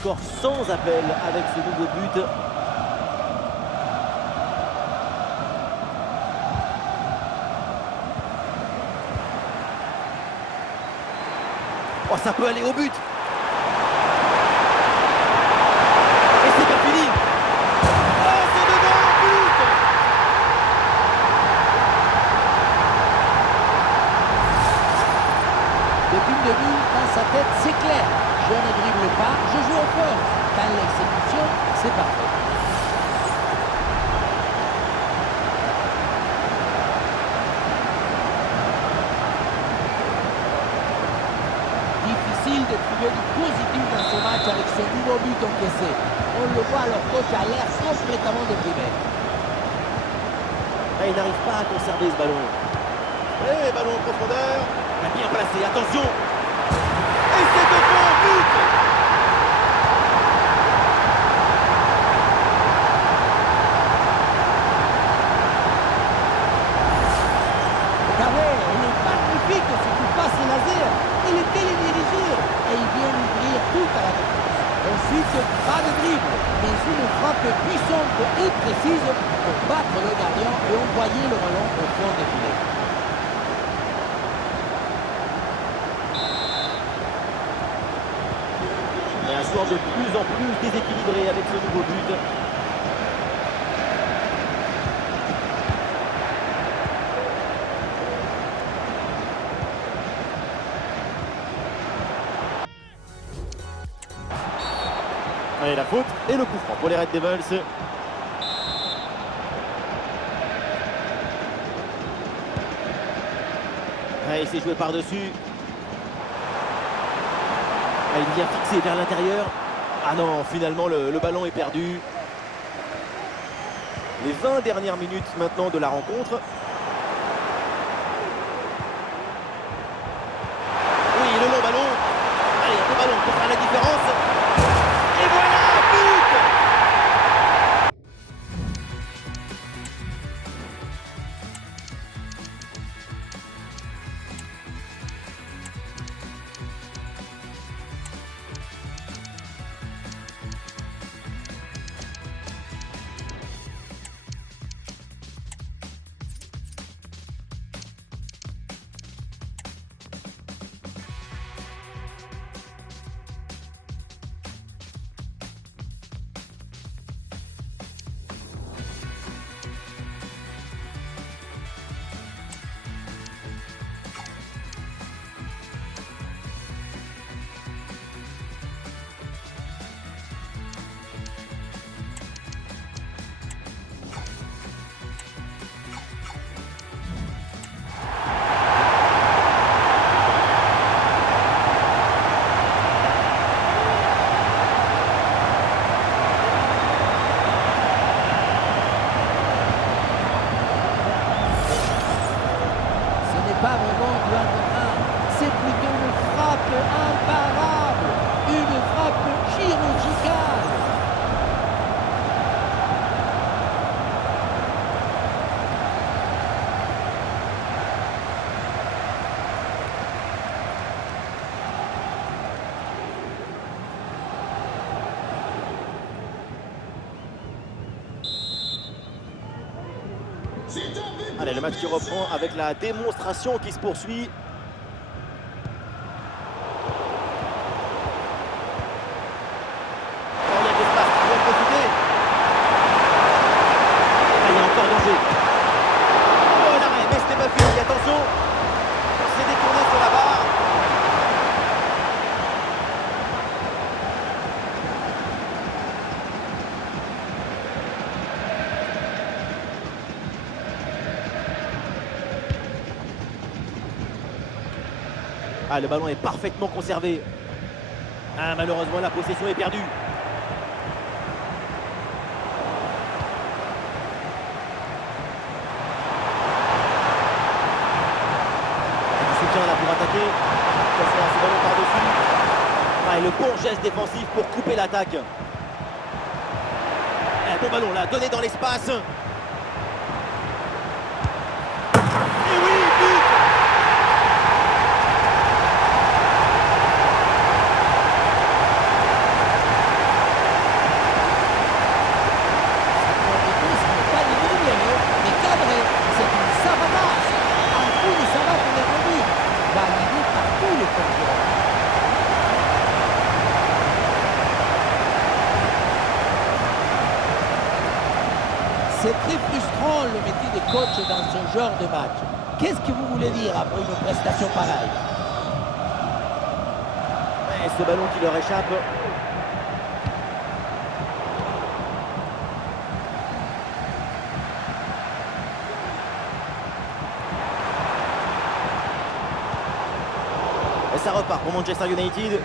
Score sans appel avec ce nouveau but. Oh, ça peut aller au but. Et c'est pas fini. Oh, c'est dedans, but. Depuis le début, dans sa tête, c'est clair. Je ne dribble pas, je joue au fort. Dans l'exécution, c'est parfait. Difficile de trouver du positif dans ce match avec ce nouveau but encaissé. On le voit, leur coach a l'air complètement déprimé. Ah, il n'arrive pas à conserver ce ballon. Et ballon en profondeur. Bien placé, attention. Et c'est devant, but. Regardez, il est magnifique ce qui passe le laser. Il est télédirigé et il vient ouvrir tout à la défense. Ensuite, pas de dribble, mais une frappe puissante et précise pour battre le gardien et envoyer le ballon au fond des filets. Et un joueur de plus en plus déséquilibré avec ce nouveau but. Allez, la faute et le coup franc pour les Red Devils. Allez, il s'est joué par-dessus. Il vient fixer vers l'intérieur. Ah non, finalement le ballon est perdu. Les 20 dernières minutes maintenant de la rencontre. Oui, le long ballon. Allez, un beau ballon pour faire la différence. Et voilà, but! Pas vraiment du 1 contre 1, c'est plutôt une frappe imparable, une frappe chirurgicale. Allez, le match qui reprend avec la démonstration qui se poursuit. Oh, il y a de l'espace, il faut en profiter. Ah, il y a encore danger. Oh, l'arrêt, mais ce n'est pas fini, attention. On s'est détourné sur la barre. Ah, le ballon est parfaitement conservé. Ah, malheureusement, la possession est perdue. Du soutien là pour attaquer. Attention à ce ballon par-dessus. Ah, et le bon geste défensif pour couper l'attaque. Ah, bon ballon là, donné dans l'espace. C'est très frustrant le métier de coach dans ce genre de match. Qu'est-ce que vous voulez dire après une prestation pareille? Et ce ballon qui leur échappe. Et ça repart pour Manchester United.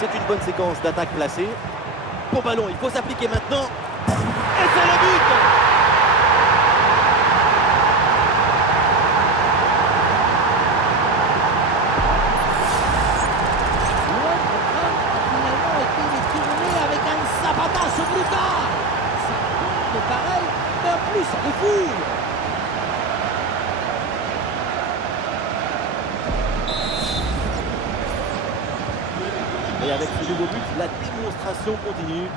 C'est une bonne séquence d'attaque placée. Bon ballon, il faut s'appliquer maintenant. Et c'est le but! L'autre camp a finalement été détourné avec un sapatasso brutal. Ça compte pareil, mais en plus ça refoule. Et avec ce nouveau but, la démonstration continue.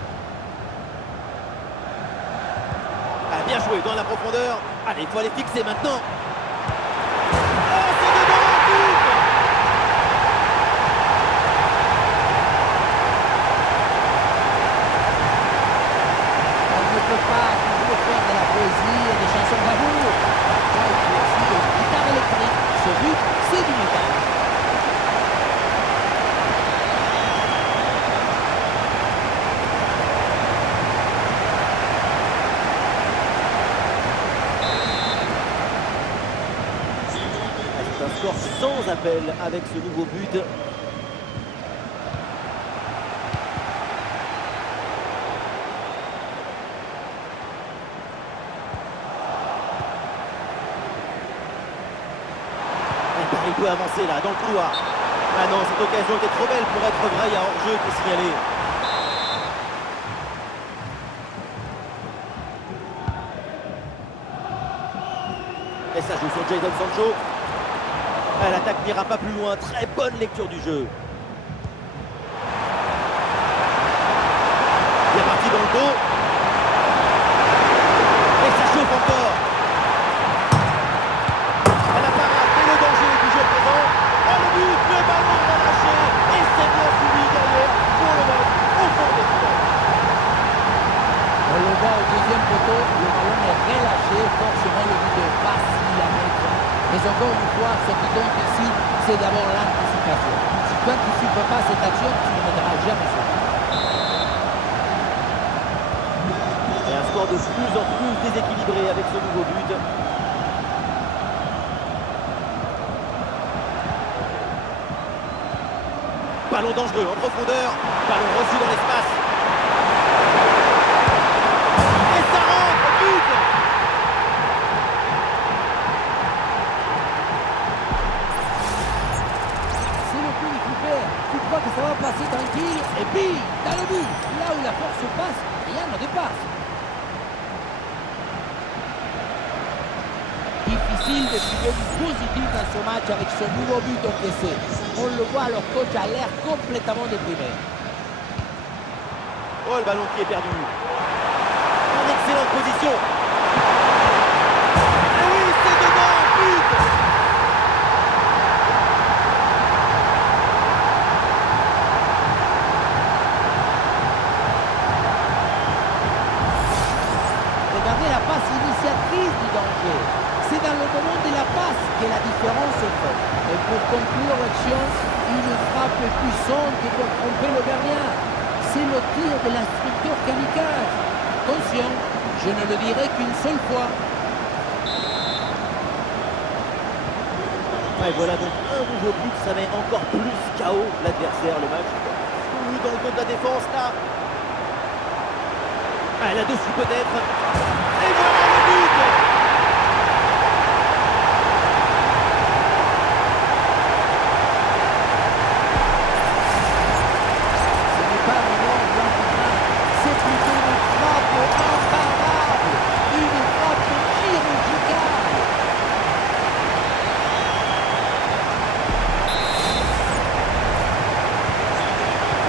Ah, bien joué dans la profondeur. Allez, il faut aller fixer maintenant. Oh, c'est dedans, but! On ne peut pas toujours faire de la poésie et des chansons d'amour. Parfois, il faut aussi des guitares électriques. Ce but, c'est du métal. C'est un score sans appel avec ce nouveau but. Il peut avancer là, dans le couloir. Ah non, cette occasion était trop belle pour être vraie, il y a hors-jeu qui est signalé. Et ça joue sur Jadon Sancho. Ah, l'attaque n'ira pas plus loin, très bonne lecture du jeu. Bien parti dans le dos. Et ça chauffe encore. À la parade et le danger est toujours présent. Oh le but, le ballon relâché. Et c'est bien suivi derrière pour le mettre au fond des filets. On le voit au deuxième poteau, le ballon est relâché, forcément le but est facile à mettre. Mais encore une fois, ce qui compte ici, c'est d'abord l'anticipation. Si tu n'anticipes pas cette action, tu ne mettras jamais ça. Et un score de plus en plus déséquilibré avec ce nouveau but. Ballon dangereux en profondeur. Ballon reçu dans l'espace. Et ça rentre, but! C'est le coup qu'il faut faire. Tu crois que ça va passer tranquille, et puis, dans le but, là où la force passe, rien ne dépasse. Difficile de trouver du positif dans ce match avec ce nouveau but encaissé. On le voit, leur coach a l'air complètement déprimé. Oh, le ballon qui est perdu. En excellente position. Et oui, c'est dedans, but! Regardez la passe initiatrice du danger. C'est dans le moment de la passe que la différence est faite. Et pour conclure l'action, une frappe puissante pour tromper le gardien. C'est le tir de l'instructeur kamikaze. Attention, je ne le dirai qu'une seule fois. Et voilà donc un nouveau but, ça met encore plus KO l'adversaire, le match. Ou dans le dos de la défense, là. Ah, là-dessus peut-être. Et voilà le but! Ce n'est pas vraiment un grand c'est plutôt une frappe imparable, une frappe chirurgicale.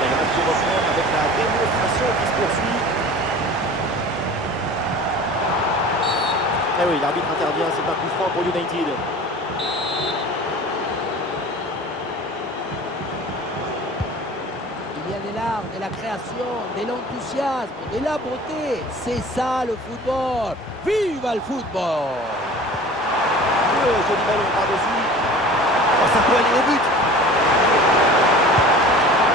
Et le match qui reprend avec la démonstration qui se poursuit. Eh oui, l'arbitre intervient, c'est un coup franc pour United. Il y a de l'art, de la création, de l'enthousiasme, de la beauté. C'est ça le football. Vive le football! Joli ballon par-dessus. Oh, ça peut aller au but.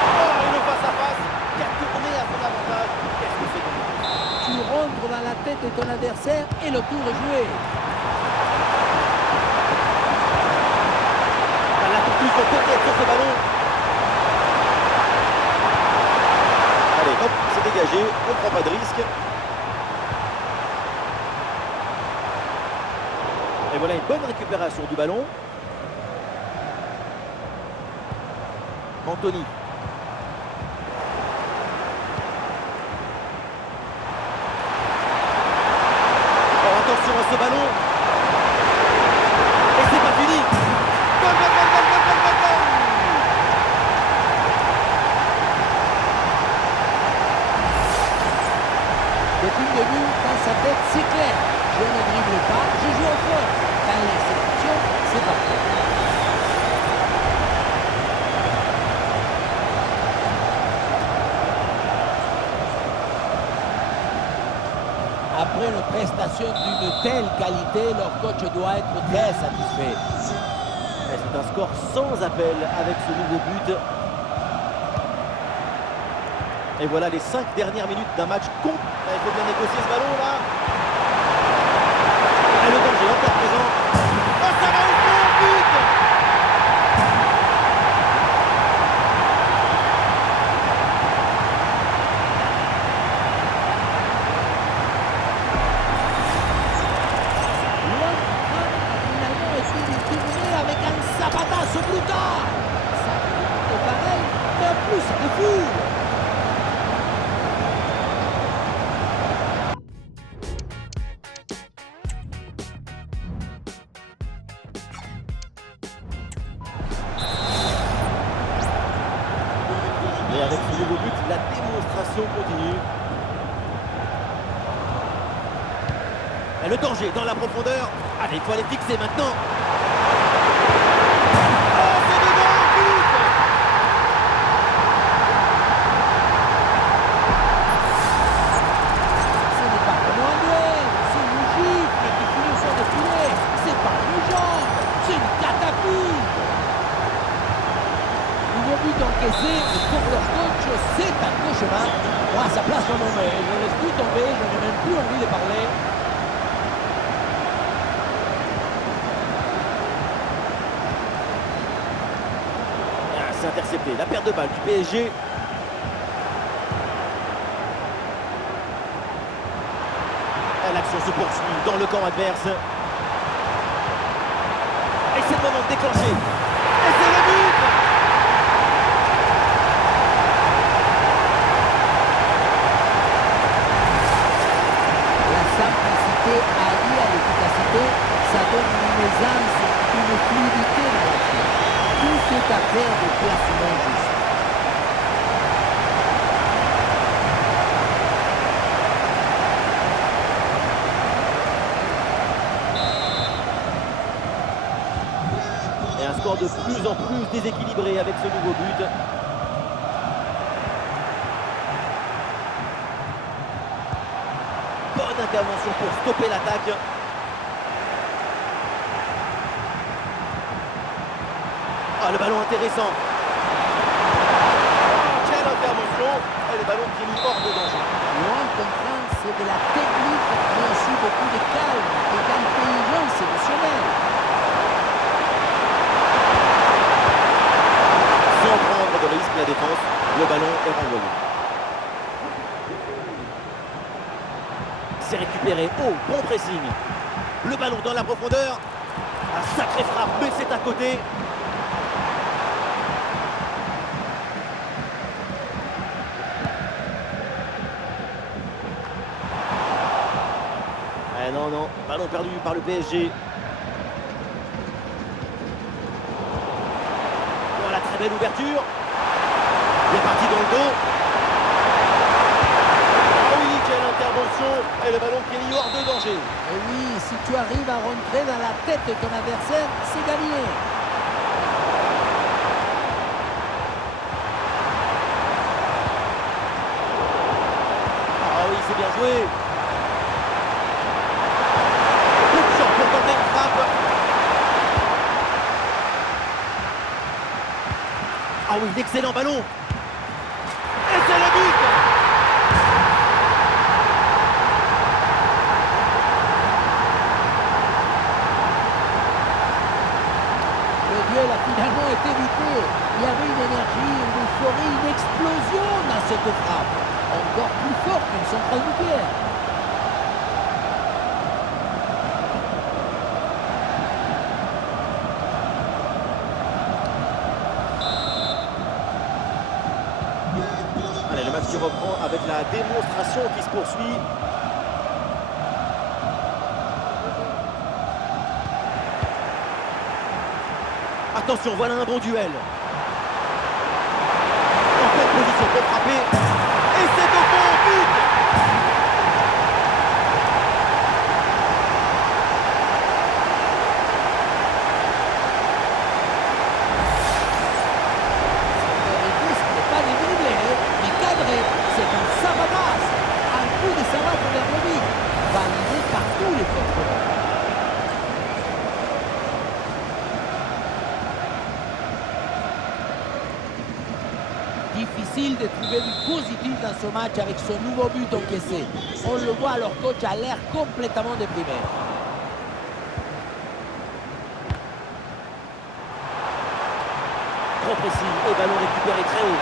Oh, et le face-à-face qui a tourné à son avantage. Qu'est-ce que c'est dommage. Tu rentres dans la tête de ton adversaire et le tour est joué. La touche peut-être sur ce ballon. Allez, hop, c'est dégagé. On ne prend pas de risque. Et voilà une bonne récupération du ballon. Anthony. Oh, attention à ce ballon. Et c'est pas fini. Goal, goal, goal, goal, goal, goal, goal, goal. Depuis le début, dans sa tête, c'est clair. Je ne dribble pas, je joue au fort. Dans l'exécution, c'est parfait. Après une prestation d'une telle qualité, leur coach doit être très satisfait. Et c'est un score sans appel avec ce nouveau but. Et voilà les 5 dernières minutes d'un match con. Il faut bien négocier ce ballon là. Et le danger encore présent. Oh, ça va au fond, but. L'homme a finalement été détourné avec un sabatazo brutal. Ça est pareil, mais en plus c'est fou. Et avec ce nouveau but, la démonstration continue. Et le danger dans la profondeur. Allez, il faut aller fixer maintenant. Oh, c'est dedans, but. Ce n'est pas vraiment un duel, c'est une gifle qui finit sur le filet. C'est pas une jambe, c'est une catapulte. Nouveau but encaissé, et pour leur coach, c'est un cauchemar. Moi, à sa place, je laisse tout tomber, je n'ai même plus envie de parler. Ah, c'est intercepté. La perte de balle du PSG. Et l'action se poursuit dans le camp adverse. Et c'est le moment de déclencher. Et c'est le but. La simplicité alliée à l'efficacité, ça donne une aisance, une fluidité dans la jeu. Tout est affaire de placement juste. Et un score de plus en plus déséquilibré avec ce nouveau but. Bonne intervention pour stopper l'attaque. Ah, le ballon intéressant. Oh, quelle intervention. Et le ballon qui est mis hors de danger. Loin de comprendre, c'est de la technique, mais aussi beaucoup de calme et d'intelligence émotionnelle. Sans prendre de risque, la défense, le ballon est renvoyé. C'est récupéré. Oh, bon pressing. Le ballon dans la profondeur. Un sacré frappe, mais c'est à côté. Eh non, non, ballon perdu par le PSG. Voilà, très belle ouverture. Il est parti dans le dos. Ah oui, quelle intervention. attention, et le ballon qui est mis hors de danger. Et oui, si tu arrives à rentrer dans la tête de ton adversaire, c'est gagné. Ah oui, c'est bien joué. Coup de champ pour tenter une frappe. Ah oui, l'excellent ballon. Et c'est le but. Le duel a finalement été évité. Il y avait une énergie, une euphorie, une explosion dans cette frappe. Encore plus fort qu'une centrale nucléaire. Allez, le match qui reprend avec la démonstration qui se poursuit. Attention, voilà un bon duel. En bonne position pour frapper. Et c'est au fond, but. Le risque n'est pas de dribbler, mais cadré. C'est un savadas. Un coup de savate vers le but. Validé par tous les contrôleurs. Difficile de trouver du positif dans ce match avec ce nouveau but encaissé. On le voit, leur coach a l'air complètement déprimé. Trop précis et ballon récupéré très haut.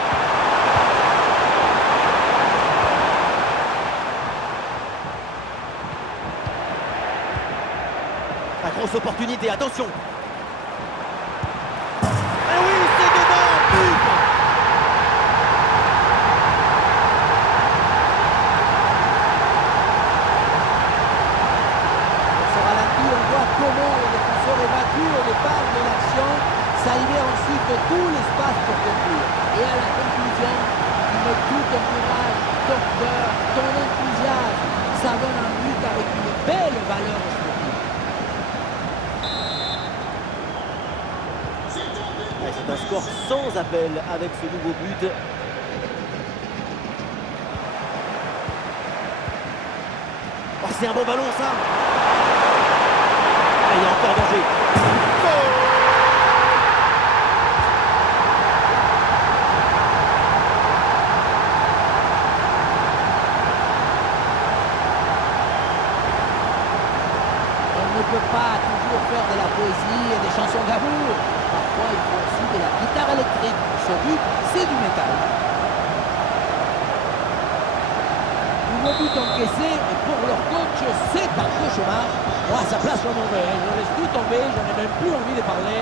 La grosse opportunité, attention. Et oui, c'est dedans, but. Dans ce ralenti, on voit comment le défenseur est battu au départ de l'action. Ça libère ensuite tout l'espace pour conclure. Et à la conclusion, tu mets tout ton courage, ton cœur, ton enthousiasme. Ça donne un but avec une belle valeur sportive. Ouais, c'est un score sans appel avec ce nouveau but. Oh, c'est un bon ballon ça. Ah, il y a encore danger. Goal. On ne peut pas toujours faire de la poésie et des chansons d'amour. Parfois, il faut aussi de la guitare électrique. Ce but, c'est du métal. Nouveau but encaissé, et pour leur coach, c'est un cauchemar. Moi, à sa place, je m'en vais. Je laisse tout tomber, je n'ai même plus envie de parler.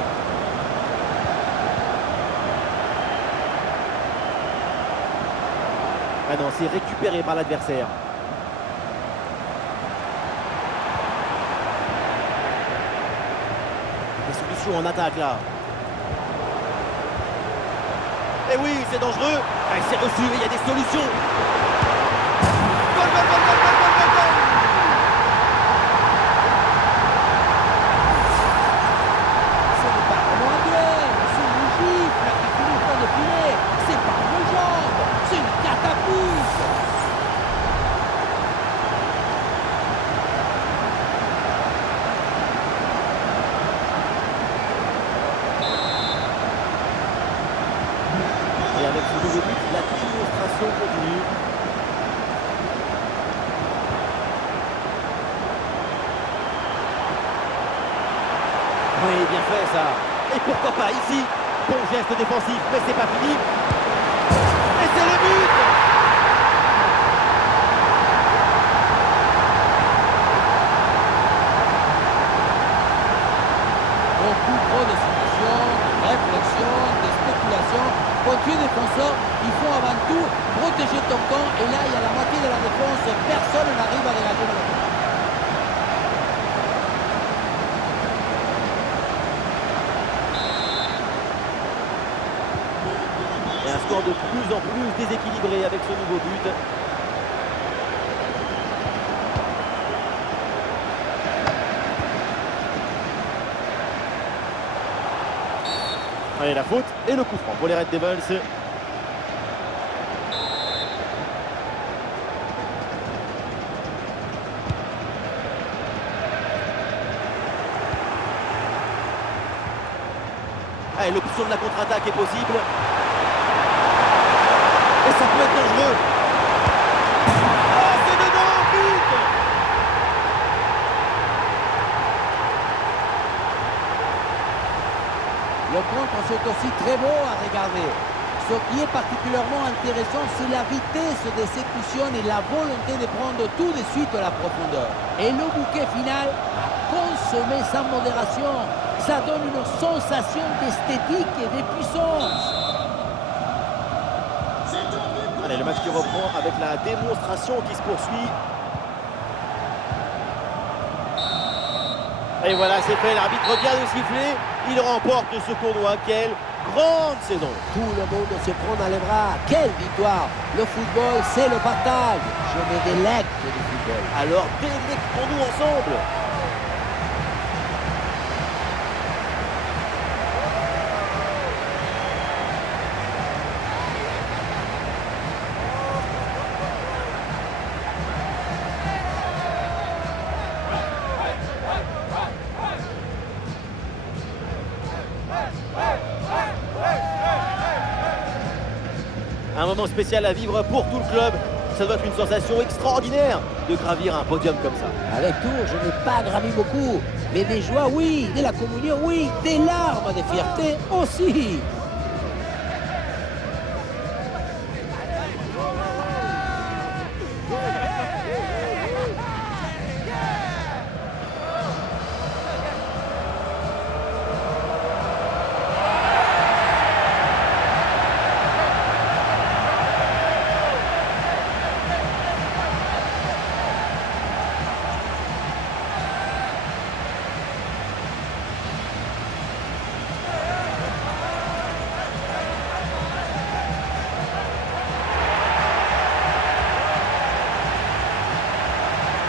Ah non, c'est récupéré par l'adversaire. Des solutions en attaque là. Et oui, c'est dangereux. Ah, c'est reçu, il y a des solutions. Goal, goal, goal, goal, goal, goal, goal, goal. Ce n'est pas vraiment un duel, c'est une gifle qui finit par défiler. C'est pas une jambe, c'est une catapulte. Et avec ce nouveau but, la démonstration continue. Oui, bien fait ça. Et pourquoi pas ici? Bon geste défensif, mais c'est pas fini. Et c'est le but. Beaucoup trop de situations, de réflexions, de spéculations. Quand tu es défenseur, il faut avant tout protéger ton camp. Et là, il y a la moitié de la défense. Personne n'arrive à dégager le ballon. Et un score de plus en plus déséquilibré avec ce nouveau but. Allez, la faute et le coup franc pour les Red Devils. Allez, l'option de la contre-attaque est possible. Et ça peut être dangereux. Oh, c'est dedans, but! Le contre, c'est aussi très beau à regarder. Ce qui est particulièrement intéressant, c'est la vitesse d'exécution et la volonté de prendre tout de suite la profondeur. Et le bouquet final a consommé sans modération. Ça donne une sensation d'esthétique et de puissance. Allez, le match qui reprend avec la démonstration qui se poursuit. Et voilà, c'est fait. L'arbitre vient de siffler. Il remporte ce tournoi. Quelle grande saison! Tout le monde se prend dans les bras. Quelle victoire! Le football, c'est le partage. Je me délecte du football. Alors délectons-nous ensemble. Un moment spécial à vivre pour tout le club. Ça doit être une sensation extraordinaire de gravir un podium comme ça. Avec tout, je n'ai pas gravi beaucoup. Mais des joies, oui. De la communion, oui. Des larmes de fierté aussi.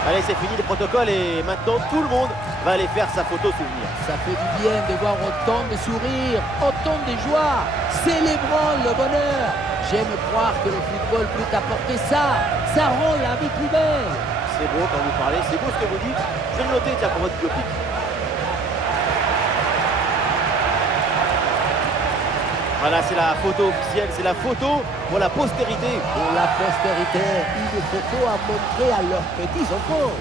Allez, c'est fini le protocole et maintenant tout le monde va aller faire sa photo souvenir. Ça fait du bien de voir autant de sourires, autant de joie, célébrant le bonheur. J'aime croire que le football peut apporter ça. Ça rend la vie plus belle. C'est beau quand vous parlez, c'est beau ce que vous dites. Je vais le noter, tiens, pour votre biopic. Voilà, c'est la photo officielle, c'est la photo pour la postérité. Pour la postérité, une photo à montrer à leurs petits enfants.